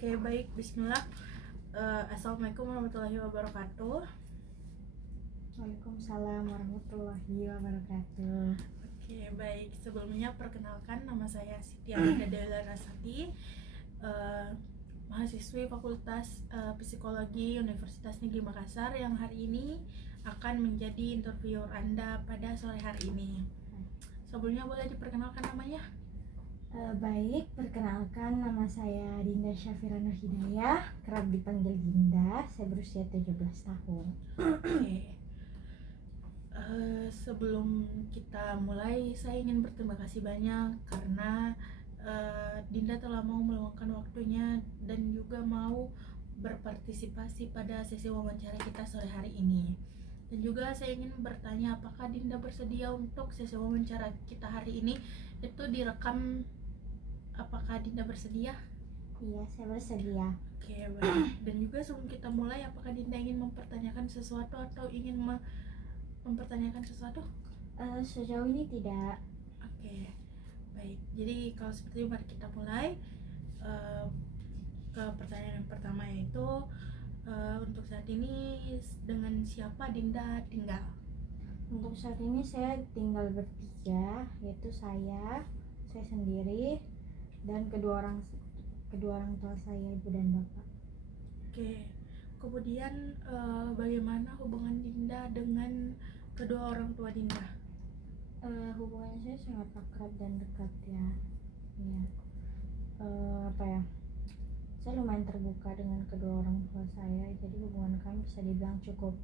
Oke, baik. Bismillah. Assalamualaikum warahmatullahi wabarakatuh. Waalaikumsalam warahmatullahi wabarakatuh. Oke, baik. Sebelumnya perkenalkan, nama saya Siti Aminah Dewi Larasati, mahasiswi Fakultas Psikologi Universitas Negeri Makassar yang hari ini akan menjadi interviewer Anda pada sore hari ini. Sebelumnya boleh diperkenalkan namanya? Baik, perkenalkan nama saya Dinda Syafira Nur Hidayah, kerap dipanggil Dinda. Saya berusia 17 tahun. Oke. Sebelum kita mulai, saya ingin berterima kasih banyak karena Dinda telah mau meluangkan waktunya dan juga mau berpartisipasi pada sesi wawancara kita sore hari ini. Dan juga saya ingin bertanya, apakah Dinda bersedia untuk sesi wawancara kita hari ini itu direkam? Apakah Dinda bersedia? Iya, saya bersedia. Oke, baik. Dan juga sebelum kita mulai, apakah Dinda ingin mempertanyakan sesuatu atau ingin mempertanyakan sesuatu? Sejauh ini tidak. Oke, baik. Jadi kalau seperti itu mari kita mulai ke pertanyaan yang pertama, yaitu untuk saat ini dengan siapa Dinda tinggal? Untuk saat ini saya tinggal bertiga, yaitu saya sendiri, dan kedua orang tua saya, ibu dan bapak. Oke. Kemudian bagaimana hubungan Dinda dengan kedua orang tua Dinda? Hubungan saya sangat akrab dan dekat ya. Saya lumayan terbuka dengan kedua orang tua saya, jadi hubungan kami bisa dibilang cukup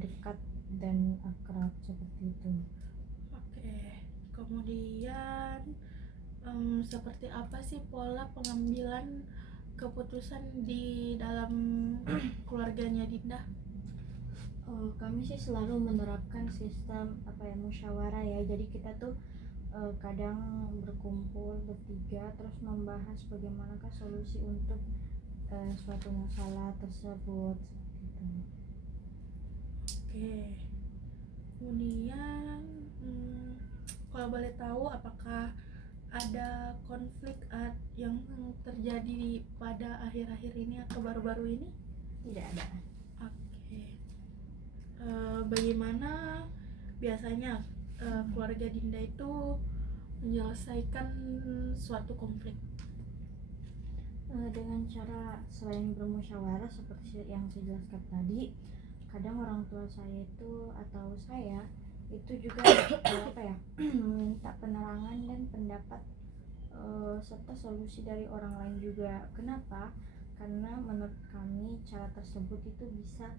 dekat dan akrab seperti itu. Oke. Kemudian seperti apa sih pola pengambilan keputusan di dalam keluarganya Dinda? Kami sih selalu menerapkan sistem musyawarah ya. Jadi kita tuh kadang berkumpul bertiga terus membahas bagaimanakah solusi untuk suatu masalah tersebut seperti itu. Oke. Kemudian kalau boleh tahu, apakah ada konflik yang terjadi pada akhir-akhir ini atau baru-baru ini? Tidak ada. Oke. Bagaimana biasanya keluarga Dinda itu menyelesaikan suatu konflik? Dengan cara selain bermusyawarah seperti yang saya jelaskan tadi, kadang orang tua saya itu atau saya itu juga meminta penerangan dan pendapat serta solusi dari orang lain juga. Kenapa? Karena menurut kami cara tersebut itu bisa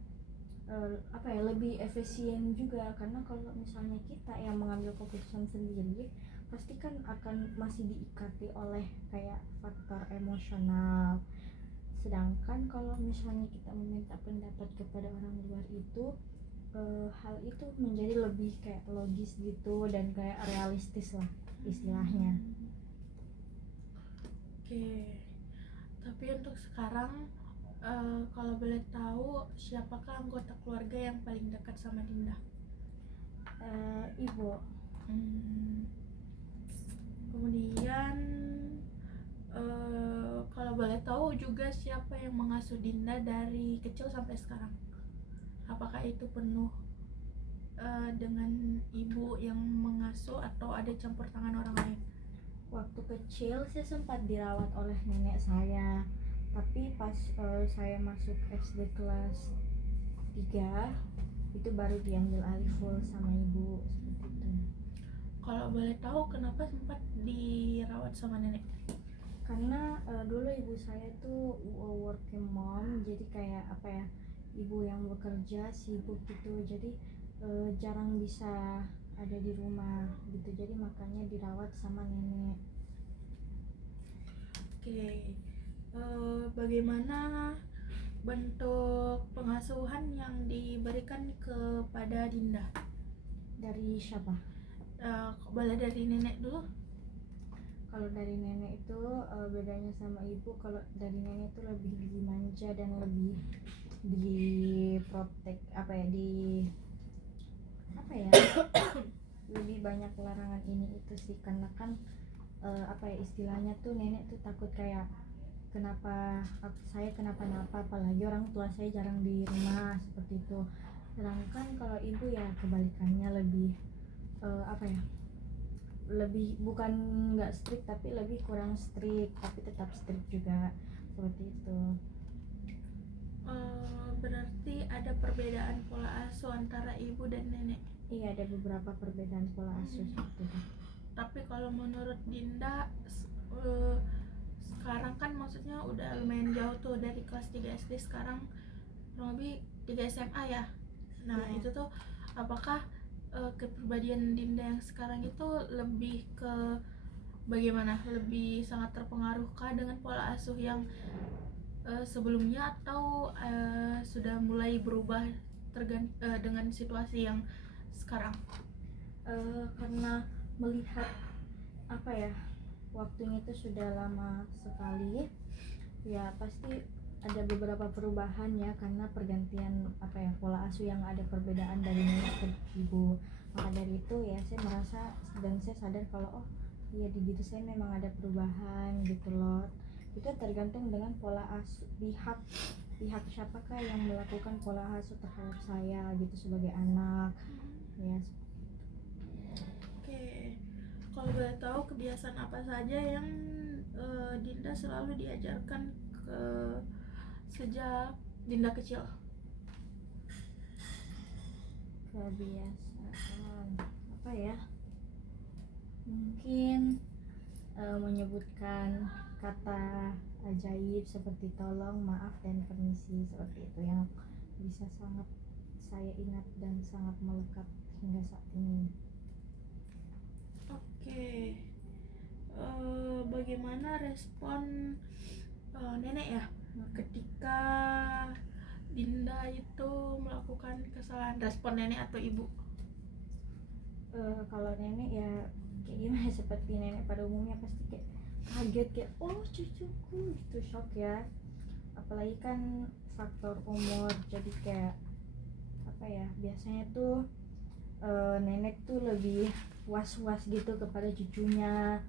lebih efisien juga, karena kalau misalnya kita yang mengambil keputusan sendiri pasti kan akan masih diikati oleh kayak faktor emosional. Sedangkan kalau misalnya kita meminta pendapat kepada orang luar itu hal itu menjadi lebih kayak logis gitu dan kayak realistis lah istilahnya. Oke. Tapi untuk sekarang kalau boleh tahu, siapakah anggota keluarga yang paling dekat sama Dinda? Ibu. Kemudian kalau boleh tahu juga, siapa yang mengasuh Dinda dari kecil sampai sekarang? Apakah itu penuh dengan ibu yang mengasuh atau ada campur tangan orang lain? Waktu kecil saya sempat dirawat oleh nenek saya, tapi pas saya masuk SD kelas 3 itu baru diambil alih full sama ibu seperti itu. Kalau boleh tahu, kenapa sempat dirawat sama nenek? Karena dulu ibu saya tuh working mom, jadi kayak ibu yang bekerja sibuk gitu, jadi jarang bisa ada di rumah gitu, jadi makanya dirawat sama nenek. Oke. Bagaimana bentuk pengasuhan yang diberikan kepada Dinda? Dari siapa? Boleh dari nenek dulu. Kalau dari nenek itu bedanya sama ibu, kalau dari nenek itu lebih dimanja dan lebih diprotek lebih banyak larangan ini itu sih, karena kan istilahnya tuh nenek tuh takut kayak saya kenapa-napa, apalagi orang tua saya jarang di rumah seperti itu. Sedangkan kalau ibu ya kebalikannya, lebih apa ya, lebih bukan nggak strict tapi lebih kurang strict, tapi tetap strict juga seperti itu. Berarti ada perbedaan pola asuh antara ibu dan nenek. Iya, ada beberapa perbedaan pola asuh seperti itu. Tapi kalau menurut Dinda sekarang kan maksudnya udah lumayan jauh tuh dari kelas 3 SD, sekarang kurang lebih 3 SMA ya. Nah Iya. itu tuh apakah kepribadian Dinda yang sekarang itu lebih ke bagaimana, lebih sangat terpengaruhkah dengan pola asuh yang sebelumnya, atau sudah mulai berubah dengan situasi yang sekarang? Karena melihat apa ya, waktunya itu sudah lama sekali, ya pasti ada beberapa perubahan ya, karena pergantian apa ya, pola asuh yang ada perbedaan dari nenek ke ibu. Maka dari itu ya saya merasa dan saya sadar kalau oh iya, di diri saya memang ada perubahan gitu loh. Itu tergantung dengan pola asuh pihak siapakah yang melakukan pola asuh terhadap saya gitu sebagai anak ya. Oke, kalau boleh tahu kebiasaan apa saja yang Dinda selalu diajarkan ke sejak Dinda kecil? Kebiasaan apa ya, mungkin menyebutkan kata ajaib seperti tolong, maaf, dan permisi, seperti itu yang bisa sangat saya ingat dan sangat melekat hingga saat ini. Oke, bagaimana respon nenek ya ketika Dinda itu melakukan kesalahan? Respon nenek atau ibu? Kalau nenek ya kayak gimana, seperti nenek pada umumnya pasti kayak kaget, kayak oh cucuku gitu, shock ya. Apalagi kan faktor umur, jadi kayak apa ya, biasanya tuh nenek tuh lebih was-was gitu kepada cucunya.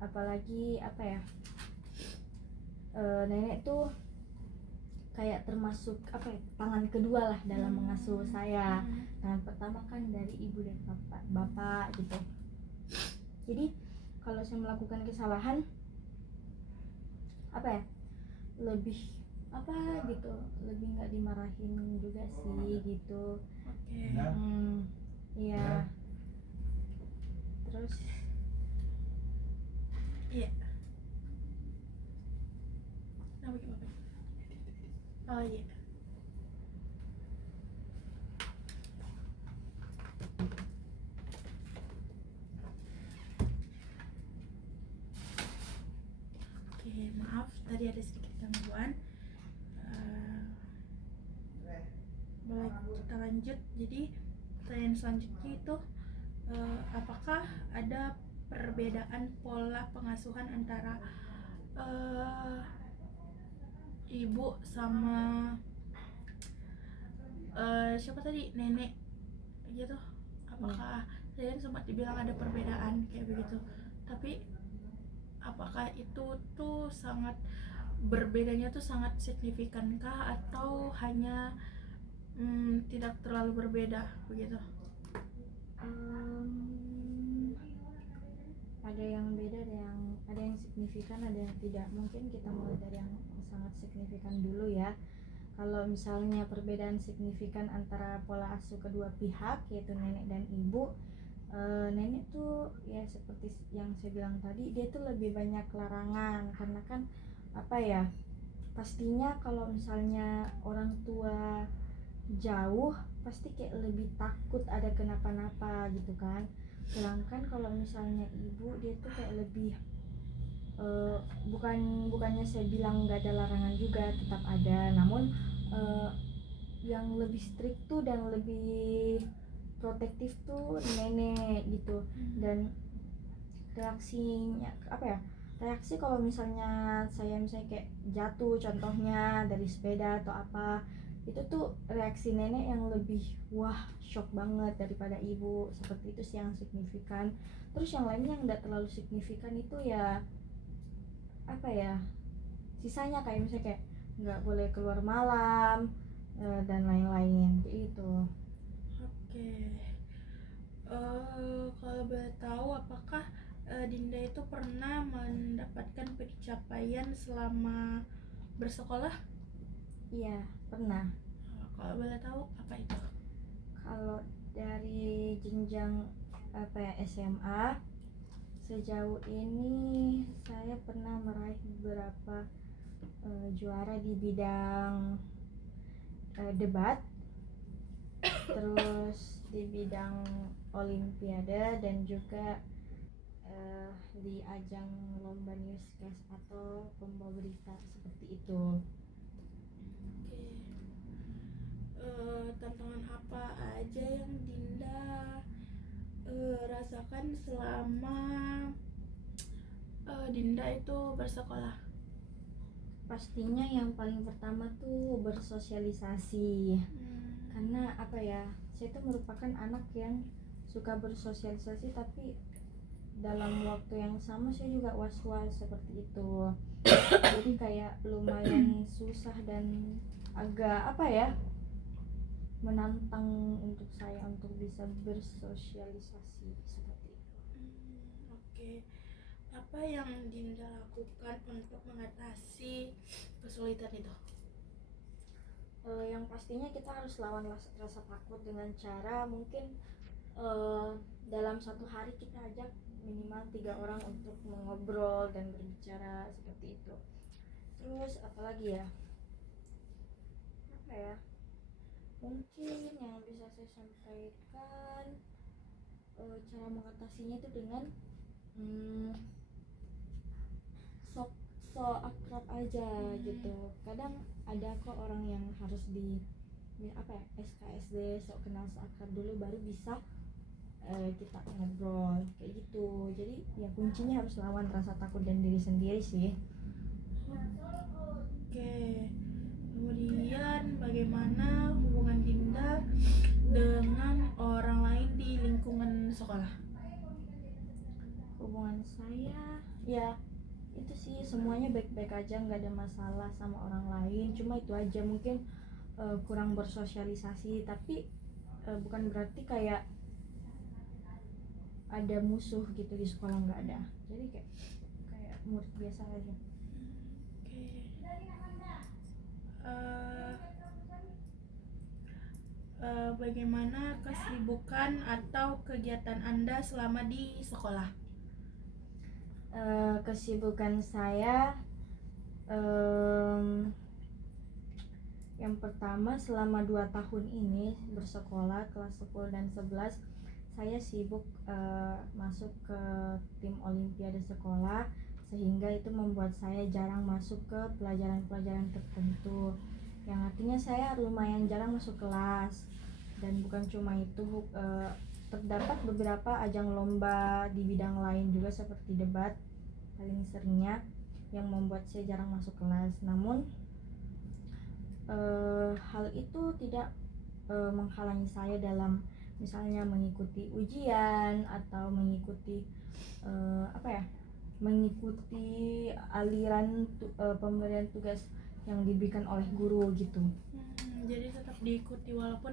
Apalagi apa ya, nenek tuh kayak termasuk apa ya, tangan kedua lah dalam mengasuh saya. Tangan pertama kan dari ibu dan bapak gitu. Jadi kalau saya melakukan kesalahan apa ya, lebih apa gitu, lebih nggak dimarahin juga sih gitu. Oke. Iya. Terus Iya. Nah, bagaimana? Oh iya. Oke, maaf tadi ada sedikit gangguan. Baik, kita lanjut. Jadi pertanyaan selanjutnya itu apakah ada perbedaan pola pengasuhan antara ibu sama siapa tadi, nenek gitu? Apakah tadi kan sempat dibilang ada perbedaan kayak begitu, tapi apakah itu tuh sangat berbedanya tuh sangat signifikankah, atau hanya tidak terlalu berbeda begitu? ada yang beda, ada yang signifikan, ada yang tidak. Mungkin kita mulai dari yang sangat signifikan dulu ya. Kalau misalnya perbedaan signifikan antara pola asuh kedua pihak, yaitu nenek dan ibu, nenek tuh ya seperti yang saya bilang tadi, dia tuh lebih banyak larangan. Karena kan apa ya, pastinya kalau misalnya orang tua jauh pasti kayak lebih takut ada kenapa-napa gitu kan. Sedangkan kalau misalnya ibu, dia tuh kayak lebih bukannya saya bilang nggak ada larangan juga, tetap ada, namun yang lebih strict tuh dan lebih protektif tuh nenek gitu. Dan reaksinya apa ya, reaksi kalau misalnya saya kayak jatuh contohnya dari sepeda atau apa, itu tuh reaksi nenek yang lebih wah, shock banget daripada ibu. Seperti itu sih yang signifikan. Terus yang lainnya yang nggak terlalu signifikan itu ya apa ya, sisanya kayak misalnya kayak nggak boleh keluar malam dan lain-lain kayak gitu. Oke. Kalau boleh tahu, apakah Dinda itu pernah mendapatkan pencapaian selama bersekolah? Iya, pernah. Kalau boleh tahu apa itu? Kalau dari jenjang SMA, sejauh ini saya pernah meraih beberapa juara di bidang debat, terus di bidang olimpiade, dan juga di ajang lomba newscast atau lomba berita seperti itu. Oke. Tantangan apa aja yang Dinda rasakan selama Dinda itu bersekolah? Pastinya yang paling pertama tuh bersosialisasi, karena apa ya, saya tuh merupakan anak yang suka bersosialisasi, tapi dalam waktu yang sama saya juga was-was seperti itu. Jadi kayak lumayan susah dan agak apa ya, menantang untuk saya untuk bisa bersosialisasi seperti itu. Oke. Apa yang Dinda lakukan untuk mengatasi kesulitan itu? Yang pastinya kita harus lawan rasa takut dengan cara mungkin dalam satu hari kita ajak minimal 3 orang untuk mengobrol dan berbicara seperti itu. Terus apalagi ya, apa ya, mungkin yang bisa saya sampaikan, cara mengatasinya itu dengan so akrab aja gitu. Kadang ada kok orang yang harus di apa ya, SKSD, sok kenal seakrab dulu baru bisa kita ngobrol kayak gitu. Jadi ya kuncinya harus lawan rasa takut dan diri sendiri sih. Oke. Kemudian bagaimana hubungan Dinda dengan orang lain di lingkungan sekolah? Hubungan saya ya itu sih, semuanya baik-baik aja, nggak ada masalah sama orang lain. Cuma itu aja mungkin kurang bersosialisasi, tapi bukan berarti kayak ada musuh gitu di sekolah, nggak ada. Jadi kayak murid biasa aja. Oke. Bagaimana kesibukan atau kegiatan Anda selama di sekolah? Kesibukan saya yang pertama, selama 2 tahun ini bersekolah kelas 10 dan 11, saya sibuk masuk ke tim olimpiade sekolah, sehingga itu membuat saya jarang masuk ke pelajaran-pelajaran tertentu, yang artinya saya lumayan jarang masuk kelas. Dan bukan cuma itu, terdapat beberapa ajang lomba di bidang lain juga seperti debat paling seringnya, yang membuat saya jarang masuk kelas. Namun hal itu tidak menghalangi saya dalam misalnya mengikuti ujian atau mengikuti mengikuti aliran pemberian tugas yang diberikan oleh guru gitu. Jadi tetap diikuti walaupun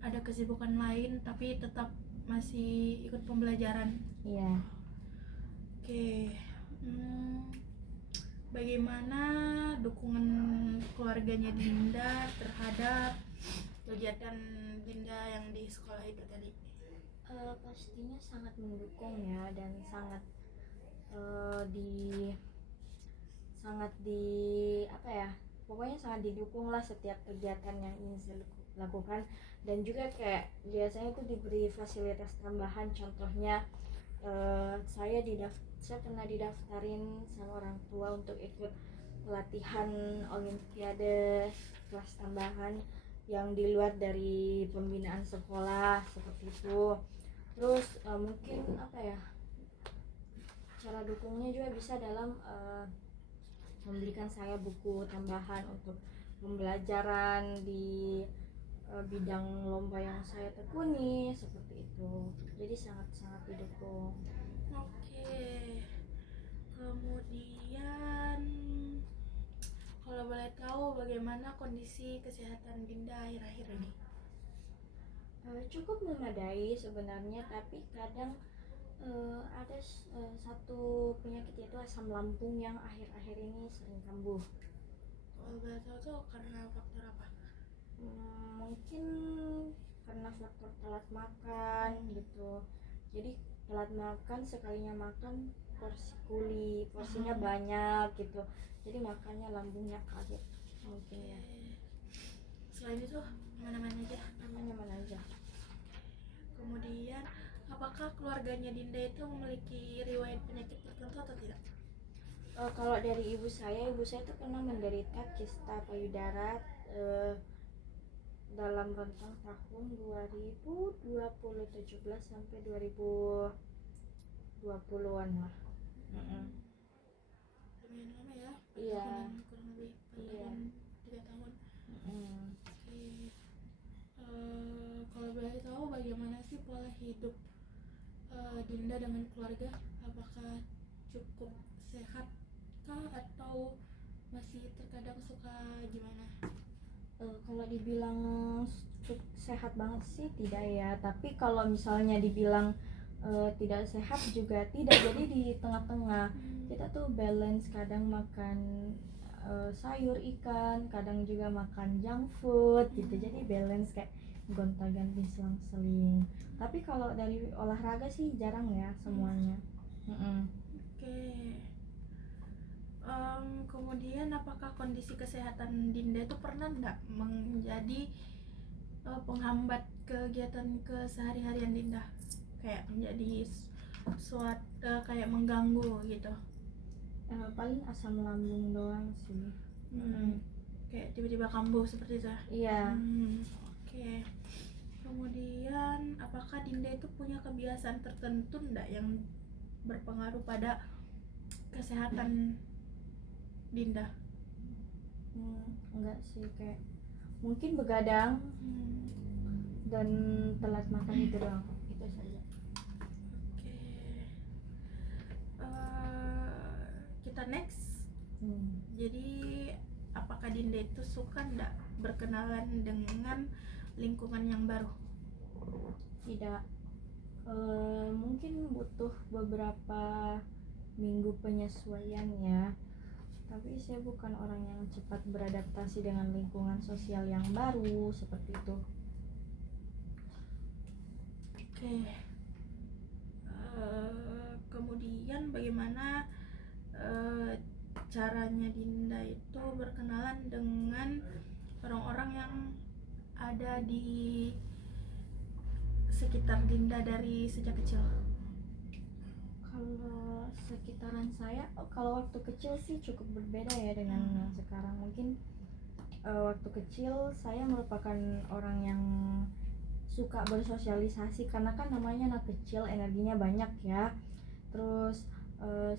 ada kesibukan lain, tapi tetap masih ikut pembelajaran. Iya. Oke. Bagaimana dukungan keluarganya Dinda terhadap kegiatan Dinda yang di sekolah itu tadi? Pastinya sangat mendukung ya, dan sangat pokoknya sangat didukung lah setiap kegiatan yang ingin saya lakukan. Dan juga kayak biasanya itu diberi fasilitas tambahan, contohnya saya pernah didaftarin sama orang tua untuk ikut pelatihan olimpiade kelas tambahan yang di luar dari pembinaan sekolah seperti itu. Terus mungkin cara dukungnya juga bisa dalam memberikan saya buku tambahan untuk pembelajaran di bidang lomba yang saya tekuni seperti itu. Jadi sangat-sangat didukung. Oke. Kemudian bagaimana kondisi kesehatan Dinda akhir-akhir ini? Cukup memadai sebenarnya, tapi kadang ada satu penyakit, yaitu asam lambung yang akhir-akhir ini sering kambuh. Kalau boleh tahu tuh karena faktor apa? Mungkin karena faktor telat makan gitu. Jadi telat makan, sekalinya makan porsinya banyak gitu. Jadi makannya lambungnya kaget mungkin ya. Selain itu mana-mana aja? Aman aja. Kemudian apakah keluarganya Dinda itu memiliki riwayat penyakit tertentu atau tidak? Kalau dari ibu saya tuh pernah menderita kista payudara dalam rentang tahun 2017 sampai 2020-an lah. Lumayan lama ya? Iya. Kurang lebih 3 tahun. Oke. Kalau boleh tahu bagaimana sih pola hidup Dinda dengan keluarga? Apakah cukup sehat kah atau masih terkadang suka gimana? Kalau dibilang sehat banget sih tidak ya, tapi kalau misalnya dibilang tidak sehat juga tidak. Jadi di tengah-tengah kita tuh balance, kadang makan sayur, ikan, kadang juga makan junk food gitu. Jadi balance, kayak gonta-ganti selang-seling. Tapi kalau dari olahraga sih jarang ya semuanya. Oke. Kemudian apakah kondisi kesehatan Dinda itu pernah enggak menjadi penghambat kegiatan kesehari-harian Dinda? Kayak menjadi kayak mengganggu gitu. Paling asam lambung doang sih. Kayak tiba-tiba kambuh seperti itu. Iya. Oke. Kemudian apakah Dinda itu punya kebiasaan tertentu enggak yang berpengaruh pada kesehatan Dinda? Enggak sih, kayak mungkin begadang dan telat makan itu doang, itu saja. Oke. Kita next. Jadi apakah Dinda itu suka enggak berkenalan dengan lingkungan yang baru? Tidak. Mungkin butuh beberapa minggu penyesuaian ya, tapi saya bukan orang yang cepat beradaptasi dengan lingkungan sosial yang baru seperti itu. Oke. Kemudian bagaimana caranya Dinda itu berkenalan dengan orang-orang yang ada di sekitar Dinda dari sejak kecil? Kalau sekitaran saya, kalau waktu kecil sih cukup berbeda ya dengan yang sekarang. Mungkin waktu kecil saya merupakan orang yang suka bersosialisasi, karena kan namanya anak kecil, energinya banyak ya. Terus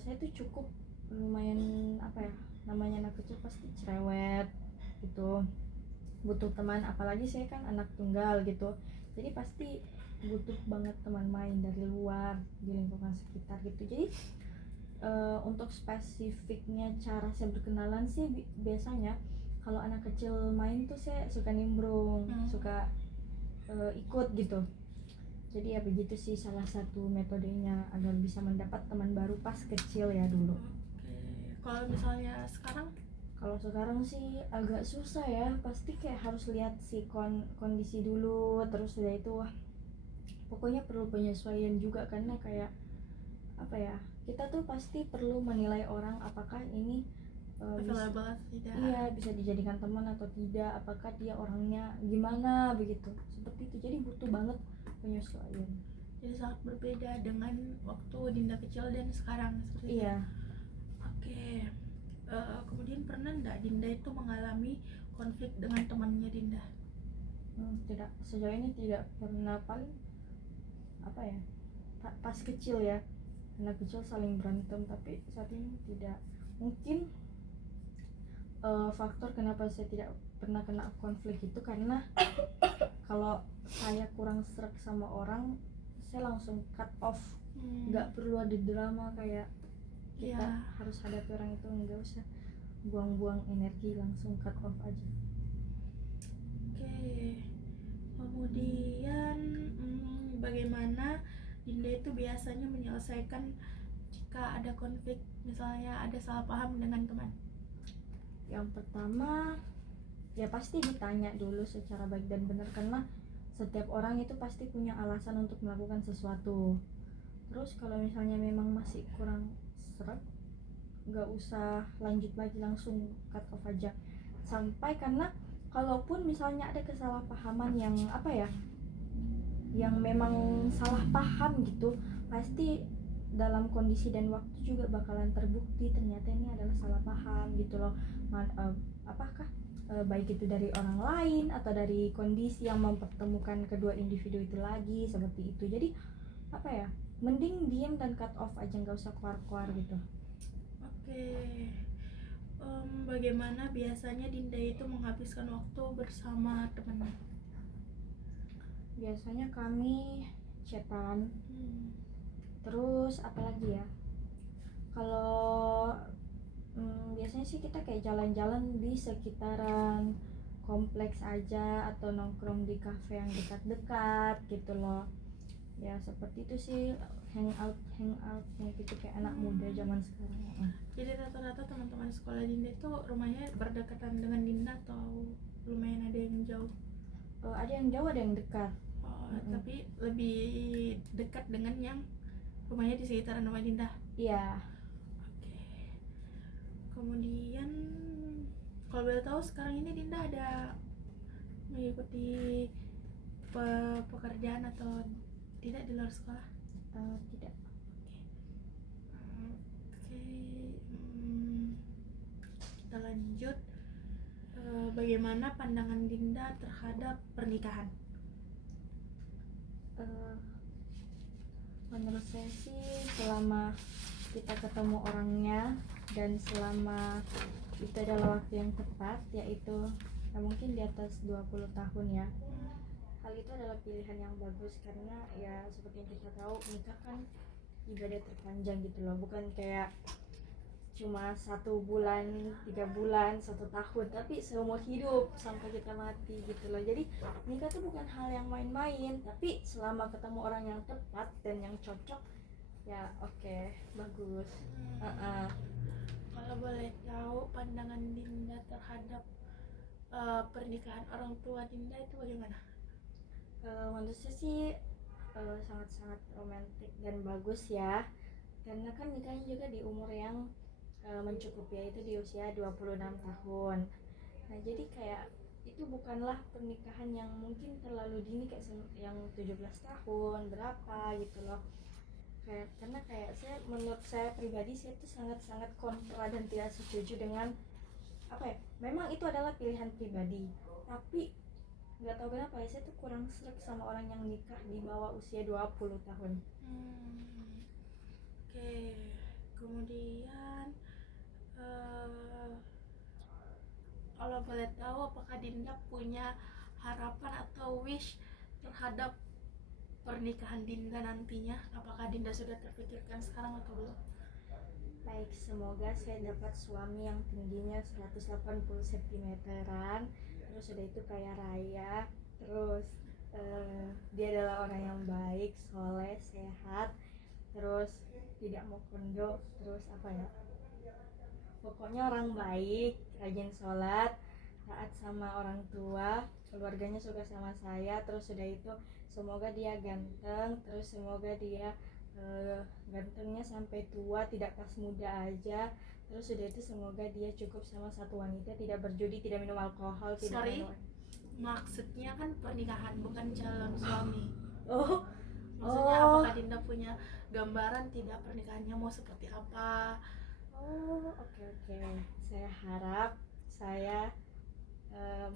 saya tuh cukup lumayan, namanya anak kecil pasti cerewet gitu, butuh teman, apalagi saya kan anak tunggal gitu, jadi pasti butuh banget teman main dari luar di lingkungan sekitar gitu. Jadi untuk spesifiknya cara saya berkenalan sih biasanya kalau anak kecil main tuh saya suka nimbrung, suka ikut gitu. Jadi ya begitu sih salah satu metodenya agar bisa mendapat teman baru pas kecil ya dulu. Kalau misalnya sekarang? Kalau sekarang sih agak susah ya, pasti kayak harus lihat si kondisi dulu, terus udah itu pokoknya perlu penyesuaian juga, karena kayak kita tuh pasti perlu menilai orang apakah ini bisa dijadikan teman atau tidak, apakah dia orangnya gimana begitu, seperti itu. Jadi butuh banget penyesuaian. Jadi sangat berbeda dengan waktu Dinda kecil dan sekarang seperti iya. Oke. Kemudian pernah enggak Dinda itu mengalami konflik dengan temannya Dinda? Tidak, sejauh ini tidak pernah. Paling pas kecil ya, anak kecil saling berantem, tapi saat ini tidak. Mungkin faktor kenapa saya tidak pernah kena konflik itu karena kalau saya kurang serak sama orang, saya langsung cut off. Nggak perlu ada drama kayak kita harus hadapi orang itu, nggak usah. buang-buang energi, langsung cut off aja. Oke. Kemudian bagaimana Dinda itu biasanya menyelesaikan jika ada konflik, misalnya ada salah paham dengan teman? Yang pertama ya pasti ditanya dulu secara baik dan benar, karena setiap orang itu pasti punya alasan untuk melakukan sesuatu. Terus kalau misalnya memang masih kurang seret, nggak usah lanjut lagi, langsung cut off aja. Sampai, karena kalaupun misalnya ada kesalahpahaman yang apa ya, yang memang salah paham gitu, pasti dalam kondisi dan waktu juga bakalan terbukti ternyata ini adalah salah paham gitu loh. Apakah baik itu dari orang lain atau dari kondisi yang mempertemukan kedua individu itu lagi, seperti itu. Jadi apa ya, mending diam dan cut off aja, nggak usah keluar-keluar gitu. Oke. Bagaimana biasanya Dinda itu menghabiskan waktu bersama teman? Biasanya kami chatan, terus apalagi ya, kalau biasanya sih kita kayak jalan-jalan di sekitaran kompleks aja, atau nongkrong di kafe yang dekat-dekat gitu loh. Ya seperti itu sih, hangout yang gitu kayak anak muda zaman sekarang. Jadi rata-rata teman-teman sekolah Dinda itu rumahnya berdekatan dengan Dinda atau lumayan ada yang jauh? Ada yang jauh, ada yang dekat. Tapi lebih dekat dengan yang rumahnya di sekitaran rumah Dinda? Iya. Oke. Kemudian kalau boleh tahu sekarang ini Dinda ada mengikuti pekerjaan atau tidak di luar sekolah? Tidak. Oke. Kita lanjut. Bagaimana pandangan Dinda terhadap pernikahan? Menurut saya sih, selama kita ketemu orangnya dan selama itu adalah waktu yang tepat, yaitu mungkin di atas 20 tahun ya, hal itu adalah pilihan yang bagus. Karena ya seperti yang kita tahu, nikah kan ibadah terpanjang gitu loh, bukan kayak cuma 1 bulan, 3 bulan, 1 tahun, tapi seumur hidup sampai kita mati gitu loh. Jadi nikah tuh bukan hal yang main-main, tapi selama ketemu orang yang tepat dan yang cocok, ya oke, bagus. Kalau boleh tahu pandangan Dinda terhadap pernikahan orang tua Dinda itu bagaimana? Menurut saya sih sangat-sangat romantis dan bagus ya, karena kan nikahnya juga di umur yang mencukupi, yaitu di usia 26 tahun. Nah jadi kayak itu bukanlah pernikahan yang mungkin terlalu dini kayak yang 17 tahun berapa gitu loh. Karena kayak menurut saya pribadi, saya tuh sangat-sangat kontra dan tidak setuju dengan apa ya, memang itu adalah pilihan pribadi, tapi nggak tahu kenapa ya, saya tuh kurang srek sama orang yang nikah di bawah usia 20 tahun. Oke. Kemudian kalau boleh tahu, apakah Dinda punya harapan atau wish terhadap pernikahan Dinda nantinya? Apakah Dinda sudah terpikirkan sekarang atau belum? Baik, semoga saya dapat suami yang tingginya 180 cm-an, terus udah itu kaya raya, terus dia adalah orang yang baik, soleh, sehat, terus tidak mau kondo, terus apa ya, pokoknya orang baik, rajin sholat, taat sama orang tua, keluarganya suka sama saya. Terus udah itu semoga dia ganteng, terus semoga dia gantengnya sampai tua, tidak pas muda aja. Terus udah itu semoga dia cukup sama satu wanita, tidak berjudi, tidak minum alkohol, tidak minum. Maksudnya kan pernikahan, bukan calon suami. Maksudnya apakah Dinda punya gambaran tidak pernikahannya mau seperti apa? Oke. Saya harap saya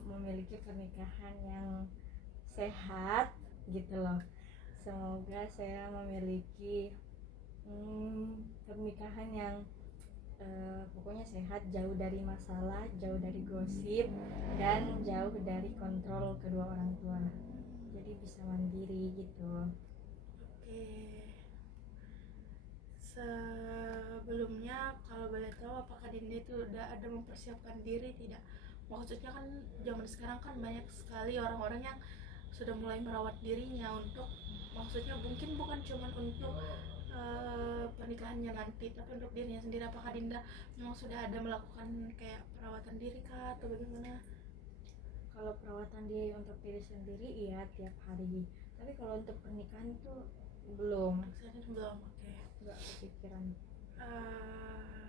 memiliki pernikahan yang sehat gitu loh. Semoga saya memiliki pernikahan yang pokoknya sehat, jauh dari masalah, jauh dari gosip, dan jauh dari kontrol kedua orang tua. Jadi bisa mandiri gitu. Oke. Sebelumnya kalau boleh tahu apakah Dinda itu udah ada mempersiapkan diri tidak? Maksudnya kan zaman sekarang kan banyak sekali orang-orang yang sudah mulai merawat dirinya untuk, maksudnya mungkin bukan cuma untuk pernikahannya nanti, tapi untuk dirinya sendiri. Apakah Dinda memang sudah ada melakukan kayak perawatan diri kah atau bagaimana? Kalau perawatan diri untuk diri sendiri iya tiap hari, tapi kalau untuk pernikahan itu belum, Untuk saat ini belum. Oke. nggak kepikiran. Eh,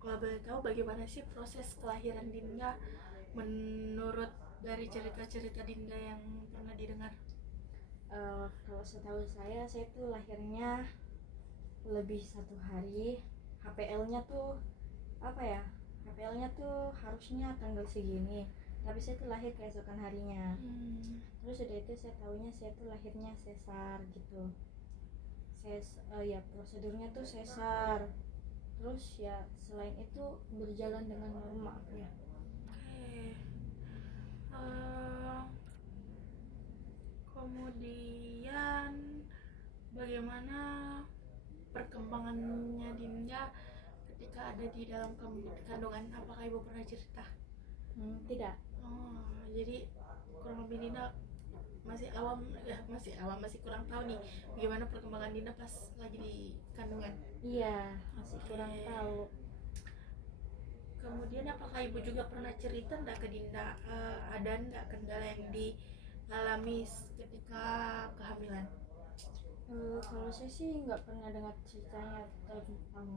Kalau boleh tahu bagaimana sih proses kelahiran Dinda menurut dari cerita-cerita Dinda yang pernah didengar? Kalau setahu saya tuh lahirnya lebih 1 hari. HPL-nya tuh apa ya? HPL-nya tuh harusnya tanggal segini, tapi saya tuh lahir keesokan harinya. Terus udah itu saya tahunya saya tuh lahirnya sesar gitu. Ya prosedurnya tuh sesar. Terus ya selain itu berjalan dengan normal ya. Oke. Eh, Kemudian bagaimana perkembangannya Dinda ketika ada di dalam kandungan? Apakah ibu pernah cerita? Tidak. Oh, jadi kurang lebih Dinda masih awam, ya masih awam, masih kurang tahu nih bagaimana perkembangan Dinda pas lagi di kandungan. Iya, masih kurang tahu. Kemudian apakah ibu juga pernah cerita enggak ke Dinda, ada enggak kendala yang dialami ketika kehamilan? Kalau saya sih nggak pernah dengar ceritanya tentang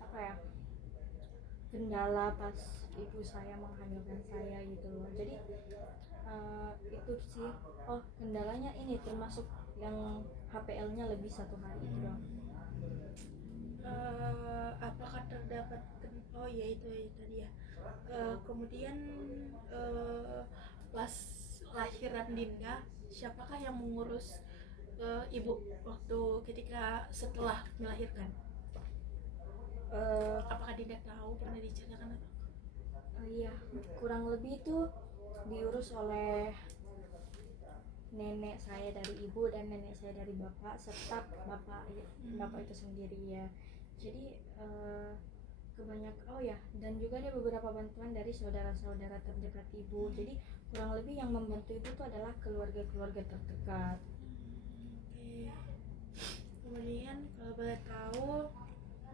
apa ya, kendala pas ibu saya menghamilkan saya gitu loh. Jadi itu sih, oh kendalanya ini termasuk yang HPL-nya lebih 1 hari itu doang. Apakah terdapat oh ya itu tadi ya. Kemudian pas lahiran Dinda, siapakah yang mengurus ibu waktu ketika setelah melahirkan? Apakah Dinda tahu, pernah diceritakan atau? Iya, kurang lebih itu diurus oleh nenek saya dari ibu dan nenek saya dari bapak serta bapak itu sendiri ya. Jadi oh ya, dan juga ada beberapa bantuan dari saudara-saudara terdekat ibu. Jadi kurang lebih yang membantu ibu itu adalah keluarga-keluarga terdekat. Oke. Kemudian kalau boleh tahu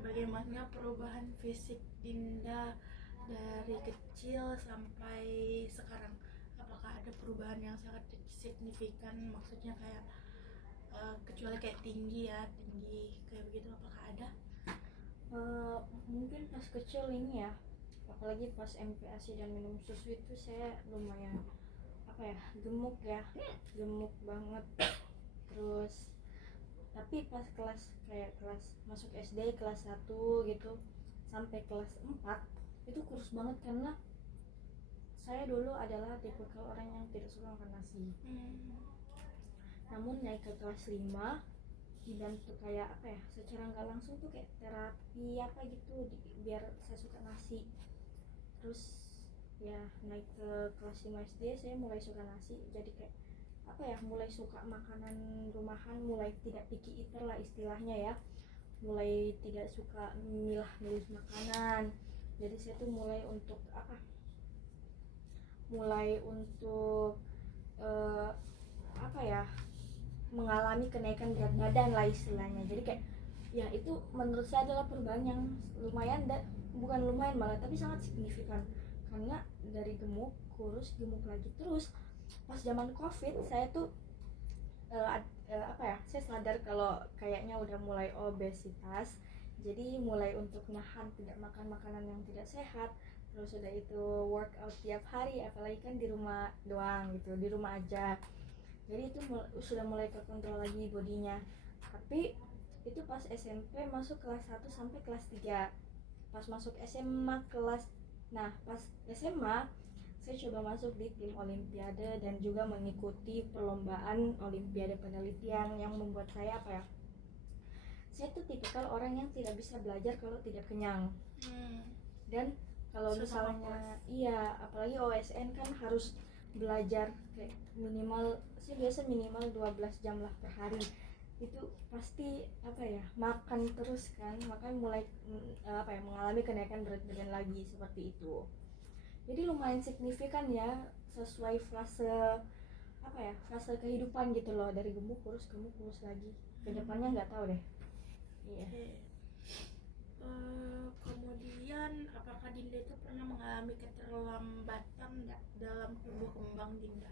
bagaimana perubahan fisik Dinda dari kecil sampai sekarang? Apakah ada perubahan yang sangat signifikan? Maksudnya kayak kecuali kayak tinggi kayak begitu, apakah ada? Mungkin pas kecil ini ya, apalagi pas MPASI dan minum susu itu saya lumayan gemuk banget. Terus tapi pas kelas masuk SD kelas 1 gitu sampai kelas 4 itu kurus banget, karena saya dulu adalah tipe orang yang tidak suka makan nasi. Namun naik ke kelas 5 dibantu kayak secara nggak langsung tuh kayak terapi gitu biar saya suka nasi. Terus ya naik ke kelas 5 SD saya mulai suka nasi, jadi kayak mulai suka makanan rumahan, mulai tidak picky eater lah istilahnya ya, mulai tidak suka milah-milih makanan. Jadi saya tuh mulai untuk mengalami kenaikan berat badan lah istilahnya. Jadi kayak ya itu menurut saya adalah perubahan yang lumayan, bukan lumayan malah tapi sangat signifikan, karena dari gemuk kurus gemuk lagi. Terus pas zaman COVID saya tuh saya sadar kalau kayaknya udah mulai obesitas, jadi mulai untuk nahan tidak makan makanan yang tidak sehat. Terus udah itu workout tiap hari, apalagi kan di rumah doang gitu, di rumah aja. Jadi itu sudah mulai terkontrol lagi bodinya. Tapi itu pas SMP masuk kelas 1 sampai kelas 3. Pas masuk SMA pas SMA saya coba masuk di tim olimpiade dan juga mengikuti perlombaan olimpiade penelitian yang membuat saya saya tuh tipikal orang yang tidak bisa belajar kalau tidak kenyang. Dan kalau misalnya apalagi OSN kan harus belajar kayak saya biasa minimal 12 jam lah per hari. itu pasti apa ya, makan terus kan, makan mulai mengalami kenaikan berat badan lagi seperti itu. Jadi lumayan signifikan ya, sesuai fase kehidupan gitu loh, dari gemuk kurus lagi. Kedepannya nggak tahu deh. Iya. Oke. Kemudian apakah Dinda itu pernah mengalami keterlambatan nggak dalam tumbuh kembang Dinda?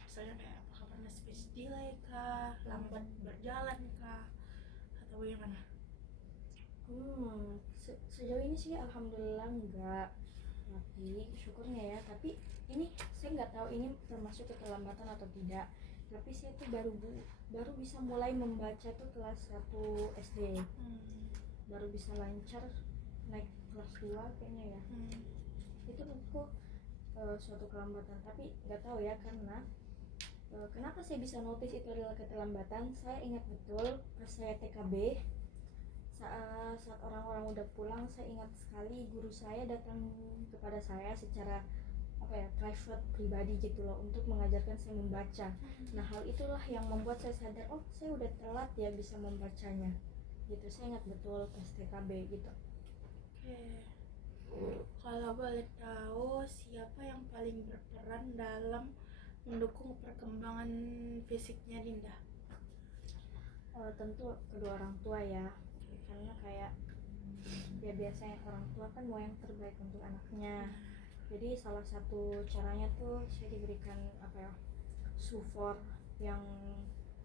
Misalnya kayak apakah pernah speech delay kah, lambat berjalan kah, atau bagaimana? Sejauh ini sih alhamdulillah enggak, tapi syukurnya ya. Tapi ini saya nggak tahu ini termasuk keterlambatan atau tidak, tapi saya tuh baru bisa mulai membaca tuh kelas 1 SD, baru bisa lancar naik kelas 2 kayaknya ya. Itu menurutku suatu kelambatan, tapi nggak tahu ya karena kenapa saya bisa notice itu adalah keterlambatan. Saya ingat betul pas saya TKB, saat orang-orang udah pulang, saya ingat sekali guru saya datang kepada saya secara private, pribadi gitu loh, untuk mengajarkan saya membaca. Nah, hal itulah yang membuat saya sadar, oh saya udah telat ya bisa membacanya gitu. Saya ingat betul pas TKB gitu. Oke. Kalau boleh tahu, siapa yang paling berperan dalam mendukung perkembangan fisiknya Dinda? Tentu kedua orang tua ya, karena kayak ya biasanya orang tua kan mau yang terbaik untuk anaknya. Jadi salah satu caranya tuh saya diberikan support yang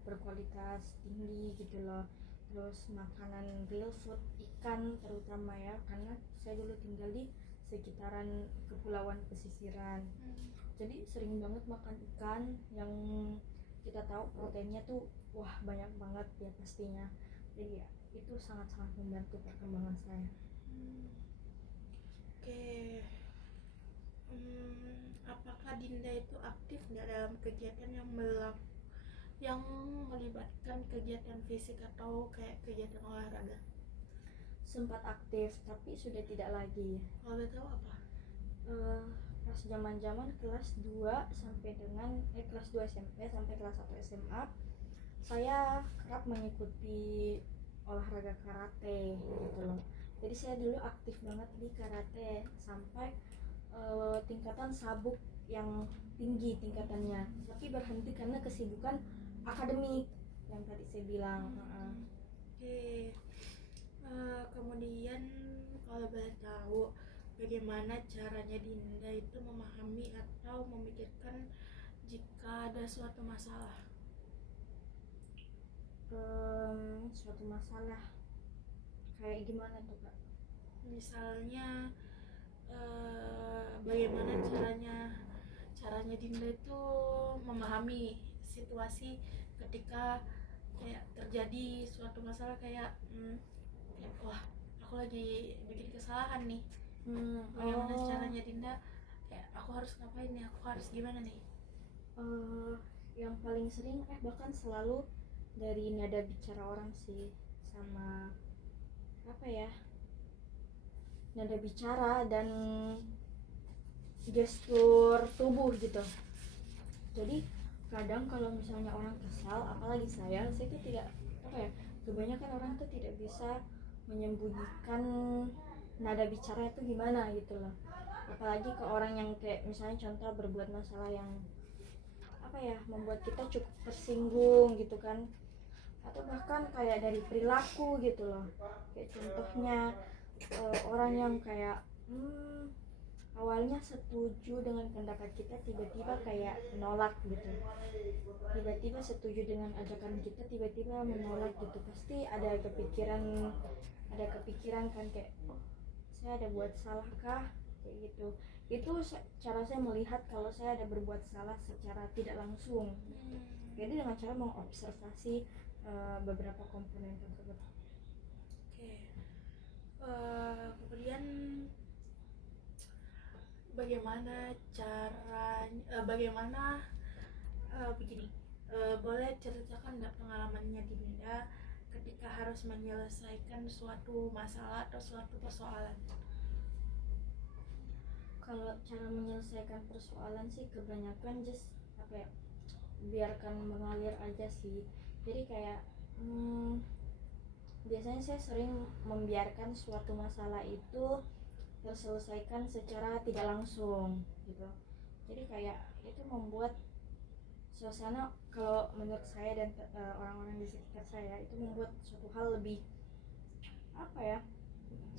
berkualitas tinggi gitu loh. Terus makanan real food, ikan terutama ya, karena saya dulu tinggal di sekitaran kepulauan pesisiran. Jadi sering banget makan ikan yang kita tahu proteinnya tuh wah banyak banget ya pastinya. Jadi ya itu sangat-sangat membantu perkembangan saya. Oke. Apakah Dinda itu aktif nggak dalam kegiatan yang melibatkan kegiatan fisik atau kayak kegiatan olahraga? Sempat aktif tapi sudah tidak lagi. Kalau boleh tahu apa? Pas zaman-zaman kelas 2 sampai dengan kelas 2 SMP sampai kelas 1 SMA, saya kerap mengikuti olahraga karate gitu loh. Jadi saya dulu aktif banget di karate sampai tingkatan sabuk yang tinggi tingkatannya, tapi berhenti karena kesibukan akademik yang tadi saya bilang. Oke. Kemudian kalau boleh tahu, bagaimana caranya Dinda itu memahami atau memikirkan jika ada suatu masalah? Suatu masalah kayak gimana tuh Kak? Misalnya bagaimana caranya Dinda itu memahami situasi ketika kayak terjadi suatu masalah, kayak wah aku lagi bikin kesalahan nih. Bagaimana caranya Dinda kayak aku harus ngapain nih, aku harus gimana nih? Yang paling sering bahkan selalu dari nada bicara orang sih, sama nada bicara dan gestur tubuh gitu. Jadi kadang kalau misalnya orang kesal, apalagi saya tuh tidak kebanyakan orang tuh tidak bisa menyembunyikan nada bicara itu gimana gitu loh. Apalagi ke orang yang kayak misalnya contoh berbuat masalah yang membuat kita cukup tersinggung gitu kan, atau bahkan kayak dari perilaku gitu loh. Kayak contohnya orang yang kayak awalnya setuju dengan pendapat kita, tiba-tiba kayak menolak gitu, tiba-tiba setuju dengan ajakan kita, tiba-tiba menolak gitu. Pasti ada kepikiran kan, kayak oh saya ada buat salah kah, kayak gitu. Itu cara saya melihat kalau saya ada berbuat salah secara tidak langsung. Jadi dengan cara mengobservasi beberapa komponen tersebut. Oke. Kemudian bagaimana begini, boleh ceritakan nggak pengalamannya Dinda ketika harus menyelesaikan suatu masalah atau suatu persoalan? Kalau cara menyelesaikan persoalan sih kebanyakan just biarkan mengalir aja sih. Jadi kayak Biasanya saya sering membiarkan suatu masalah itu terselesaikan secara tidak langsung gitu. Jadi kayak itu membuat suasana, kalau menurut saya dan orang-orang di sekitar saya, itu membuat suatu hal lebih apa ya,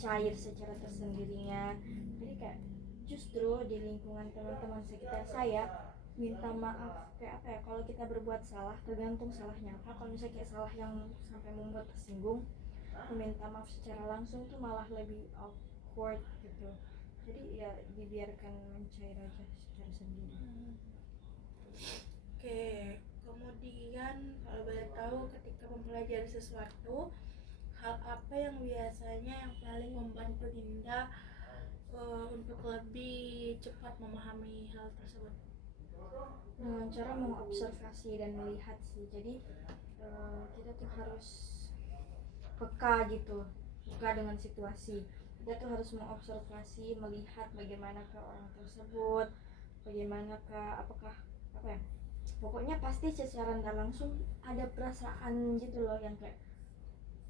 cair secara tersendirinya. Jadi kayak justru di lingkungan teman-teman sekitar saya minta maaf kayak apa ya, kalau kita berbuat salah, tergantung salahnya apa. Kalau misalnya kayak salah yang sampai membuat tersinggung, meminta maaf secara langsung tuh malah lebih awkward gitu. Jadi ya dibiarkan mencair aja secara sendiri. Oke, kemudian kalau boleh tahu ketika mempelajari sesuatu, hal apa yang biasanya yang paling membantu Dinda untuk lebih cepat memahami hal tersebut? Dengan cara mengobservasi dan melihat sih. Jadi kita tuh harus peka gitu, peka dengan situasi. Kita tuh harus mengobservasi, melihat bagaimanakah orang tersebut, bagaimanakah, apakah apa ya, pokoknya pasti secara tidak langsung ada perasaan gitu loh, yang kayak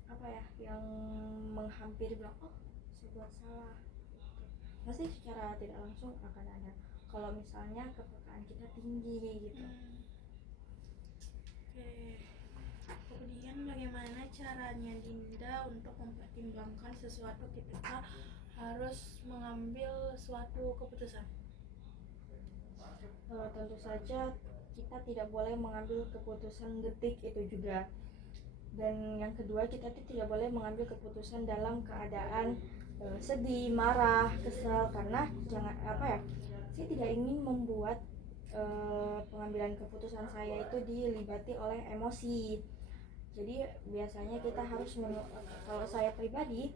apa ya, yang menghampiri bilang oh saya buat salah gitu. Pasti secara tidak langsung akan ada, kalau misalnya kepekaan kita tinggi gitu. Oke. Kemudian bagaimana caranya Dinda untuk mempertimbangkan sesuatu ketika harus mengambil suatu keputusan? Tentu saja kita tidak boleh mengambil keputusan detik itu juga. Dan yang kedua, kita tidak boleh mengambil keputusan dalam keadaan sedih, marah, kesal, karena jangan apa ya, saya tidak ingin membuat pengambilan keputusan saya itu dilibati oleh emosi. Jadi biasanya kita harus kalau saya pribadi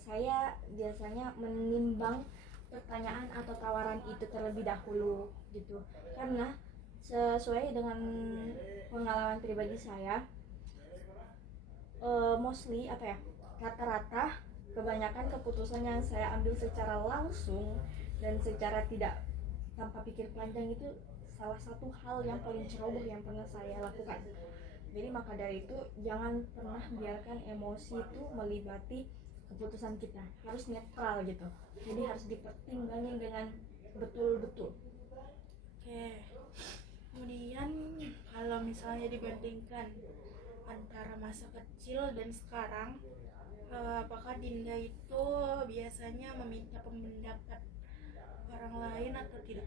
saya biasanya menimbang pertanyaan atau tawaran itu terlebih dahulu gitu, karena sesuai dengan pengalaman pribadi saya, mostly apa ya, rata-rata kebanyakan keputusan yang saya ambil secara langsung dan secara tidak, tanpa pikir panjang, itu salah satu hal yang paling ceroboh yang pernah saya lakukan. Jadi maka dari itu jangan pernah biarkan emosi itu melibati keputusan kita, harus netral gitu. Jadi harus dipertimbangkan dengan betul-betul. Oke. Kemudian kalau misalnya dibandingkan antara masa kecil dan sekarang, apakah Dinda itu biasanya meminta pendapat orang lain atau tidak?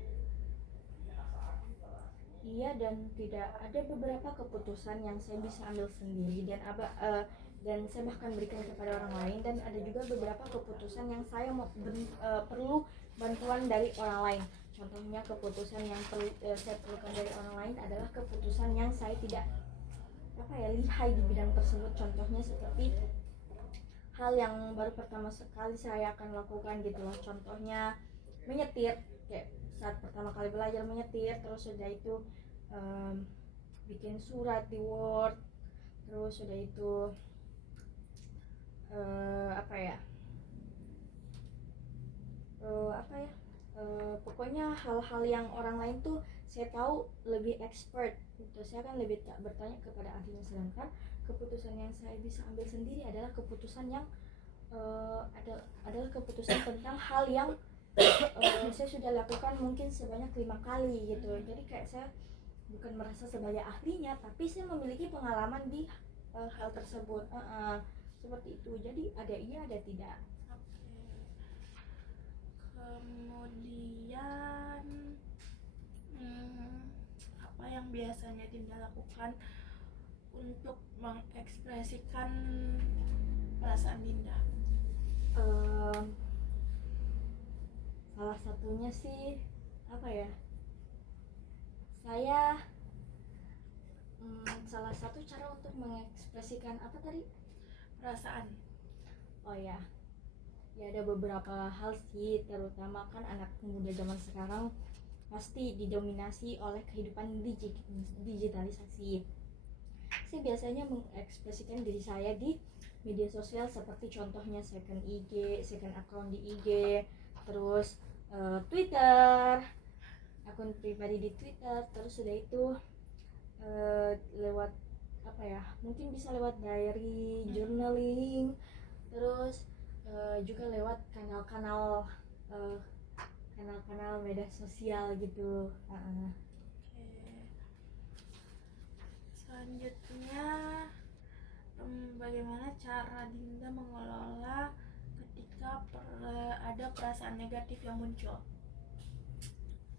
Iya dan tidak. Ada beberapa keputusan yang saya bisa ambil sendiri dan saya bahkan berikan kepada orang lain, dan ada juga beberapa keputusan yang saya perlu bantuan dari orang lain. Contohnya keputusan yang saya perlukan dari orang lain adalah keputusan yang saya tidak lihai di bidang tersebut. Contohnya seperti hal yang baru pertama sekali saya akan lakukan gitu loh. Contohnya menyetir, kayak saat pertama kali belajar menyetir, terus sudah itu bikin surat di Word, terus sudah itu pokoknya hal-hal yang orang lain tuh saya tahu lebih expert gitu, saya kan lebih bertanya kepada ahlinya. Sedangkan keputusan yang saya bisa ambil sendiri adalah keputusan yang adalah keputusan tentang hal yang saya sudah lakukan mungkin sebanyak 5 kali gitu. Jadi kayak saya bukan merasa sebagai ahlinya, tapi saya memiliki pengalaman di hal tersebut. Seperti itu. Jadi ada iya ada tidak. Kemudian apa yang biasanya Dinda lakukan untuk mengekspresikan perasaan Dinda? Salah satunya sih saya salah satu cara untuk mengekspresikan Perasaan. Oh ya ada beberapa hal sih, terutama kan anak muda zaman sekarang pasti didominasi oleh kehidupan digitalisasi. Saya biasanya mengekspresikan diri saya di media sosial, seperti contohnya second account di IG, terus Twitter, akun pribadi di Twitter, terus sudah itu lewat apa ya, mungkin bisa lewat diary, journaling, terus juga lewat kanal-kanal eh, kanal-kanal media sosial gitu. Oke. Selanjutnya, bagaimana cara Dinda mengelola ketika ada perasaan negatif yang muncul?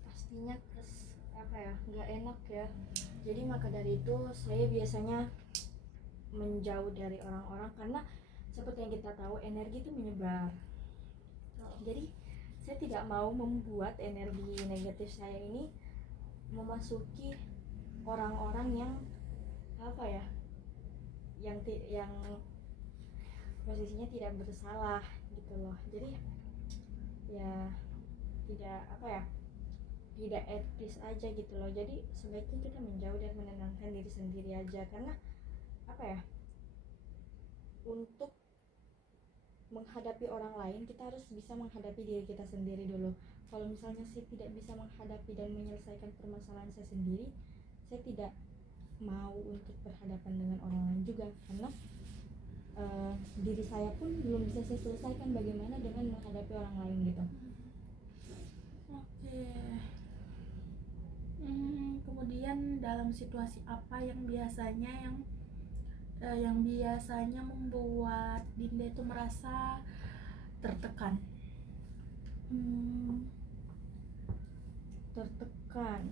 Pastinya apa ya, nggak enak ya. Jadi maka dari itu saya biasanya menjauh dari orang-orang, karena seperti yang kita tahu energi itu menyebar. Jadi saya tidak mau membuat energi negatif saya ini memasuki orang-orang yang apa ya, yang posisinya tidak bersalah gitu loh. Jadi ya tidak apa ya, tidak etis aja gitu loh. Jadi sebaiknya kita menjauh dan menenangkan diri sendiri aja, karena apa ya, untuk menghadapi orang lain kita harus bisa menghadapi diri kita sendiri dulu. Kalau misalnya saya tidak bisa menghadapi dan menyelesaikan permasalahan saya sendiri, saya tidak mau untuk berhadapan dengan orang lain juga, karena diri saya pun belum bisa saya selesaikan, bagaimana dengan menghadapi orang lain gitu. Oke. Kemudian dalam situasi apa yang biasanya membuat Dinda itu merasa tertekan? Tertekan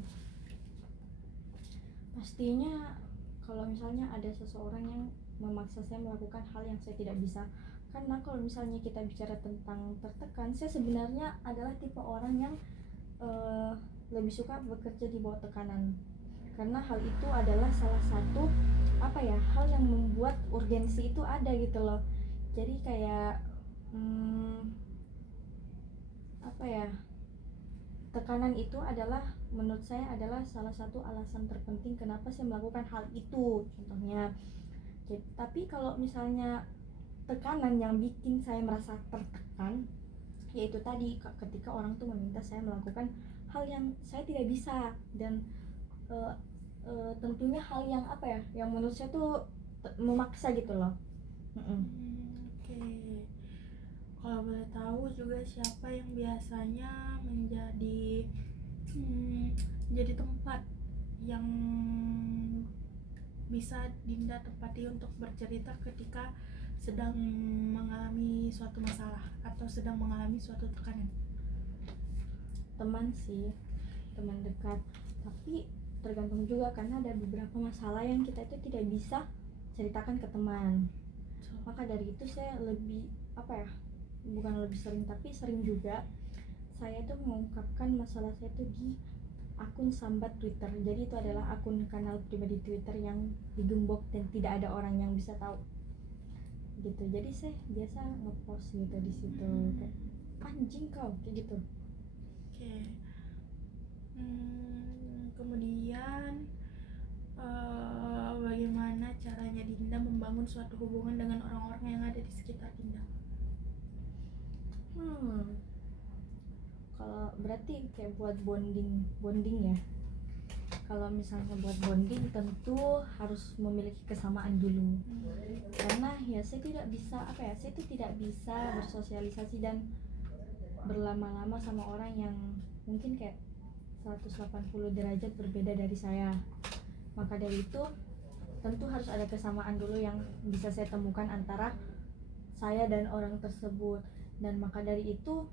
pastinya kalau misalnya ada seseorang yang memaksa saya melakukan hal yang saya tidak bisa. Karena kalau misalnya kita bicara tentang tertekan, saya sebenarnya adalah tipe orang yang lebih suka bekerja di bawah tekanan, karena hal itu adalah salah satu apa ya, hal yang membuat urgensi itu ada gitu loh. Jadi kayak apa ya, tekanan itu adalah menurut saya adalah salah satu alasan terpenting kenapa saya melakukan hal itu, contohnya. Jadi, tapi kalau misalnya tekanan yang bikin saya merasa tertekan, yaitu tadi ketika orang tuh meminta saya melakukan hal yang saya tidak bisa, dan tentunya hal yang apa ya, yang menurut saya tuh memaksa gitu loh. Oke. Kalau boleh tahu juga siapa yang biasanya menjadi tempat yang bisa Dinda tempati untuk bercerita ketika sedang mengalami suatu masalah atau sedang mengalami suatu tekanan? Teman sih, teman dekat, tapi tergantung juga, karena ada beberapa masalah yang kita itu tidak bisa ceritakan ke teman. Maka dari itu saya lebih apa ya, bukan lebih sering tapi sering juga saya tuh mengungkapkan masalah saya tuh di akun sambat Twitter. Jadi itu adalah akun kanal pribadi Twitter yang digembok dan tidak ada orang yang bisa tahu gitu. Jadi saya biasa ngepost gitu di situ, kayak anjing kau kayak gitu. Oke. Kemudian bagaimana caranya Dinda membangun suatu hubungan dengan orang-orang yang ada di sekitar Dinda? Kalau berarti kayak buat bonding ya. Kalau misalnya buat bonding tentu harus memiliki kesamaan dulu. Karena ya saya tidak bisa apa ya, saya itu tidak bisa bersosialisasi dan berlama-lama sama orang yang mungkin kayak 180 derajat berbeda dari saya. Maka dari itu tentu harus ada kesamaan dulu yang bisa saya temukan antara saya dan orang tersebut. Dan maka dari itu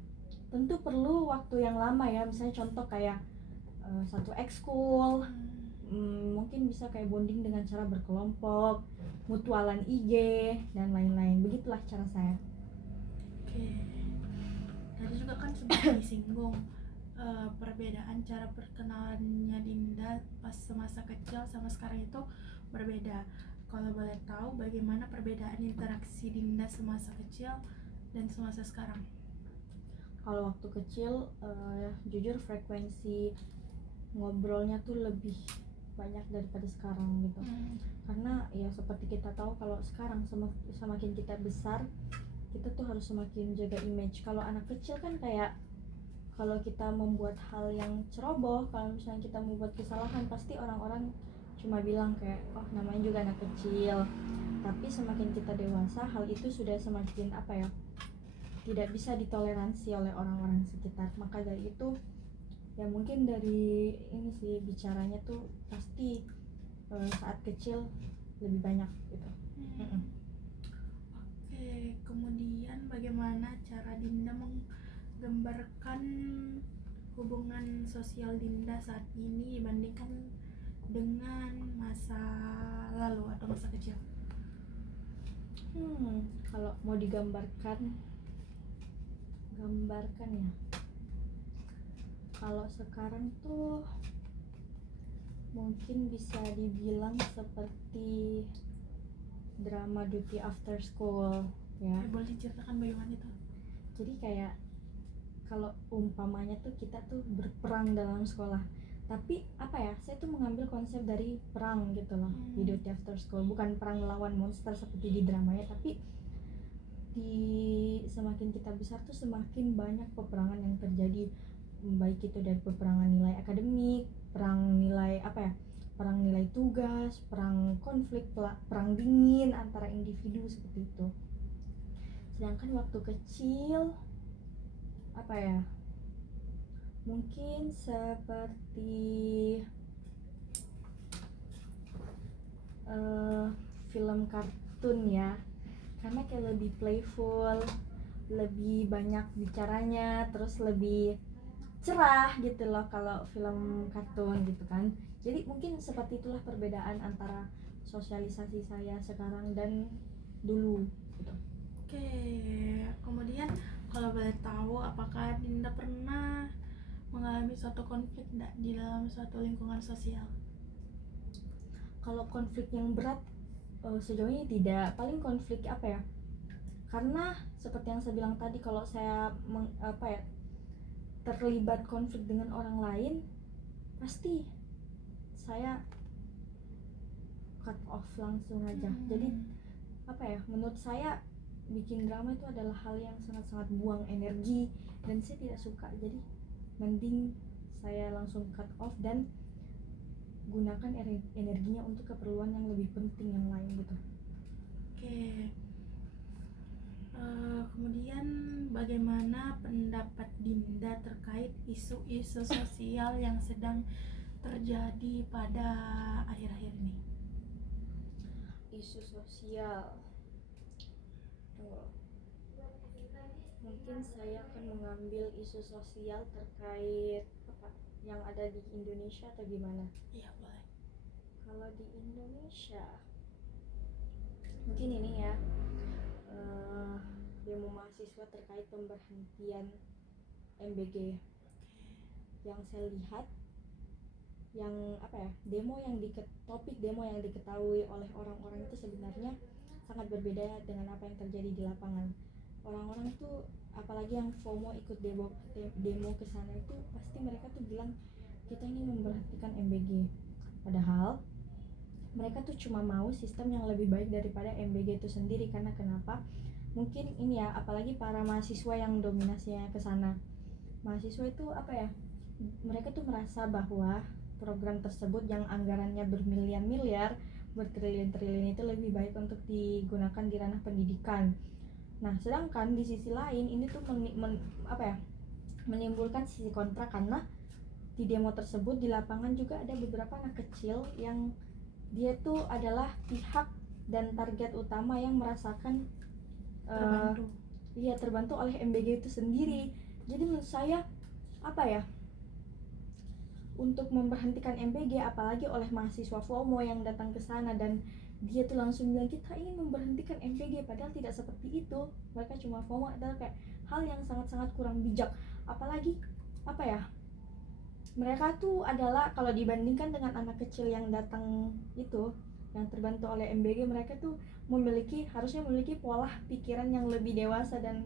tentu perlu waktu yang lama ya. Misalnya contoh kayak satu ekskul, mungkin bisa kayak bonding dengan cara berkelompok, mutualan IG dan lain-lain. Begitulah cara saya. Oke. Tadi juga kan sempat disinggung perbedaan cara perkenalannya Dinda pas semasa kecil sama sekarang itu berbeda. Kalau boleh tahu bagaimana perbedaan interaksi Dinda semasa kecil dan semasa sekarang? Kalau waktu kecil jujur frekuensi ngobrolnya tuh lebih banyak daripada sekarang gitu. Karena ya seperti kita tahu kalau sekarang semakin kita besar, kita tuh harus semakin jaga image. Kalau anak kecil kan kayak kalau kita membuat hal yang ceroboh, kalau misalnya kita membuat kesalahan, pasti orang-orang cuma bilang kayak oh namanya juga anak kecil. Tapi semakin kita dewasa, hal itu sudah semakin apa ya, tidak bisa ditoleransi oleh orang-orang sekitar. Maka dari itu ya mungkin dari ini sih, bicaranya tuh pasti saat kecil lebih banyak gitu. Oke, kemudian bagaimana cara Dinda menggambarkan hubungan sosial Dinda saat ini dibandingkan dengan masa lalu atau masa kecil? Kalau mau gambarkan ya, kalau sekarang tuh mungkin bisa dibilang seperti drama Duty After School ya. Boleh diceritakan bagaimana itu? Jadi kayak kalau umpamanya tuh kita tuh berperang dalam sekolah, tapi apa ya, saya tuh mengambil konsep dari perang gitu loh di Duty After School, bukan perang melawan monster seperti di dramanya, tapi di semakin kita besar tuh semakin banyak peperangan yang terjadi, baik itu dari peperangan nilai akademik, perang nilai apa ya, perang nilai tugas, perang konflik, perang dingin antara individu seperti itu. Sedangkan waktu kecil apa ya, mungkin seperti film kartun ya, karena kayak lebih playful, lebih banyak bicaranya, terus lebih cerah gitu loh kalau film kartun gitu kan. Jadi mungkin seperti itulah perbedaan antara sosialisasi saya sekarang dan dulu gitu. Oke, kemudian kalau boleh tahu, apakah Dinda pernah mengalami suatu konflik di dalam suatu lingkungan sosial? Kalau konflik yang berat sejauh ini tidak. Paling konflik apa ya, karena seperti yang saya bilang tadi, kalau saya terlibat konflik dengan orang lain, pasti saya cut off langsung aja. Jadi apa ya, menurut saya bikin drama itu adalah hal yang sangat-sangat buang energi dan saya tidak suka. Jadi mending saya langsung cut off dan gunakan energinya untuk keperluan yang lebih penting yang lain gitu. Oke. Kemudian bagaimana pendapat Dinda terkait isu-isu sosial yang sedang terjadi pada akhir-akhir ini? Isu sosial, mungkin saya akan mengambil isu sosial terkait apa yang ada di Indonesia atau gimana? Iya, boleh. Kalau di Indonesia mungkin ini ya, demo mahasiswa terkait pemberhentian MBG. Yang saya lihat, yang apa ya, topik demo yang diketahui oleh orang-orang itu sebenarnya sangat berbeda dengan apa yang terjadi di lapangan. Orang-orang tuh, apalagi yang FOMO ikut demo ke sana itu, pasti mereka tuh bilang kita ini memberhentikan MBG. Padahal mereka tuh cuma mau sistem yang lebih baik daripada MBG itu sendiri. Karena kenapa? Mungkin ini ya, apalagi para mahasiswa yang dominasinya ke sana. Mahasiswa itu apa ya, mereka tuh merasa bahwa program tersebut yang anggarannya bermiliar-miliar, bertriliun-triliun itu lebih baik untuk digunakan di ranah pendidikan. Nah, sedangkan di sisi lain ini tuh menimbulkan sisi kontra, karena di demo tersebut di lapangan juga ada beberapa anak kecil yang dia tuh adalah pihak dan target utama yang merasakan terbantu oleh MBG itu sendiri. Jadi menurut saya apa ya, untuk memberhentikan MBG apalagi oleh mahasiswa FOMO yang datang ke sana dan dia tuh langsung bilang kita ingin memberhentikan MBG, padahal tidak seperti itu. Mereka cuma FOMO, adalah kayak hal yang sangat-sangat kurang bijak. Apalagi apa ya, mereka tuh adalah, kalau dibandingkan dengan anak kecil yang datang itu, yang terbantu oleh MBG, mereka tuh harusnya memiliki pola pikiran yang lebih dewasa dan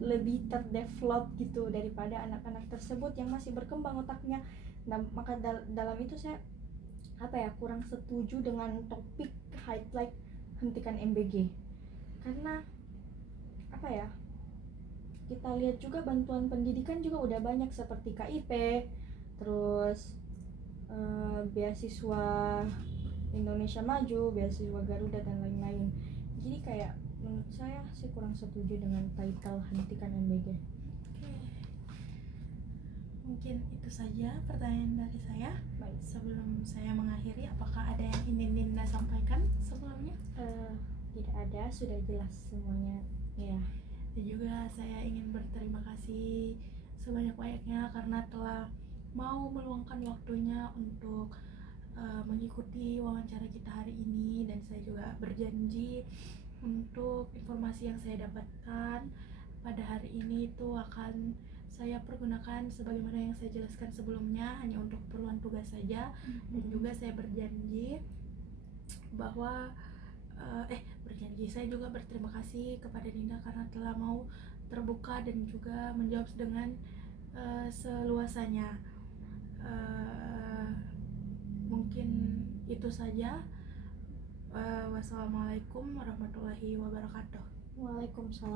lebih terdevelop gitu daripada anak-anak tersebut yang masih berkembang otaknya. Nah, maka dalam itu saya kurang setuju dengan topik highlight hentikan MBG. Karena kita lihat juga bantuan pendidikan juga udah banyak seperti KIP, terus beasiswa Indonesia Maju, beasiswa Garuda dan lain-lain. Jadi kayak menurut saya sih kurang setuju dengan title hentikan MBG. Oke. Mungkin itu saja pertanyaan dari saya. Baik. Sebelum saya mengakhiri, apakah ada yang ingin Dinda sampaikan sebelumnya? Tidak ada, sudah jelas semuanya ya. Dan juga saya ingin berterima kasih sebanyak-banyaknya karena telah mau meluangkan waktunya untuk mengikuti wawancara kita hari ini, dan saya juga berjanji untuk informasi yang saya dapatkan pada hari ini itu akan saya pergunakan sebagaimana yang saya jelaskan sebelumnya, hanya untuk keperluan tugas saja. Dan juga saya berjanji bahwa saya juga berterima kasih kepada Dinda karena telah mau terbuka dan juga menjawab dengan seluasanya. Mungkin itu saja. Wassalamualaikum warahmatullahi wabarakatuh. Waalaikumsalam.